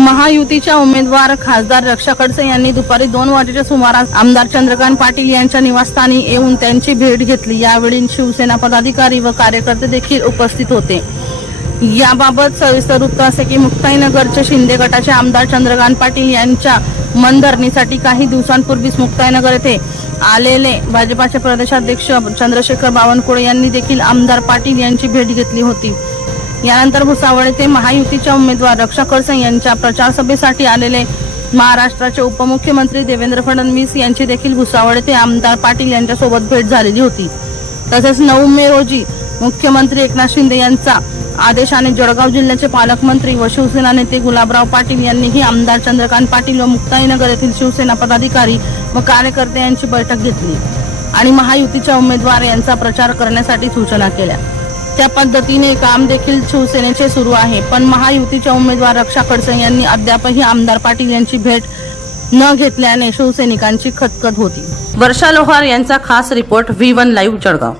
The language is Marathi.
महायुतीच्या उमेदवार खासदार रक्षा खडसे यांनी दुपारी दोन वाजेच्या सुमारास आमदार चंद्रकांत पाटील यांच्या निवासस्थानी येऊन त्यांची भेट घेतली. यावेळी शिवसेना पदाधिकारी व कार्यकर्ते देखील उपस्थित होते. याबाबत सविस्तर वृत्त असे की मुक्ताईनगरचे शिंदे गटाचे आमदार चंद्रकांत पाटील यांच्या मनधरणीसाठी काही दिवसांपूर्वीच मुक्ताईनगर येथे आलेले भाजपाचे प्रदेशाध्यक्ष चंद्रशेखर बावनकुळे यांनी देखील आमदार पाटील यांची भेट घेतली होती. यानंतर भुसावळ येथे महायुतीच्या उमेदवार रक्षा खडसे यांच्या प्रचारसभेसाठी आलेले महाराष्ट्राचे उपमुख्यमंत्री देवेंद्र फडणवीस यांची देखील भुसावळ येथे आमदार पाटील यांच्यासोबत भेट झालेली होती. तसेच नऊ मे रोजी मुख्यमंत्री एकनाथ शिंदे यांचा आदेशाने जळगाव जिल्ह्याचे पालकमंत्री व शिवसेना नेते गुलाबराव पाटील यांनीही आमदार चंद्रकांत पाटील व मुक्ताईनगर येथील शिवसेना पदाधिकारी व कार्यकर्ते यांची बैठक घेतली आणि महायुतीच्या उमेदवार यांचा प्रचार करण्यासाठी सूचना केल्या. त्या पद्धतीने काम देखील शिवसेनेचे सुरू आहे. पण महायुतीच्या उमेदवार रक्षा खडसे यांनी अद्यापही आमदार पाटील यांची भेट न घेतल्याने शिवसैनिकांची खतखत होती. वर्षा लोहार यांचा खास report V one live Jalgaon.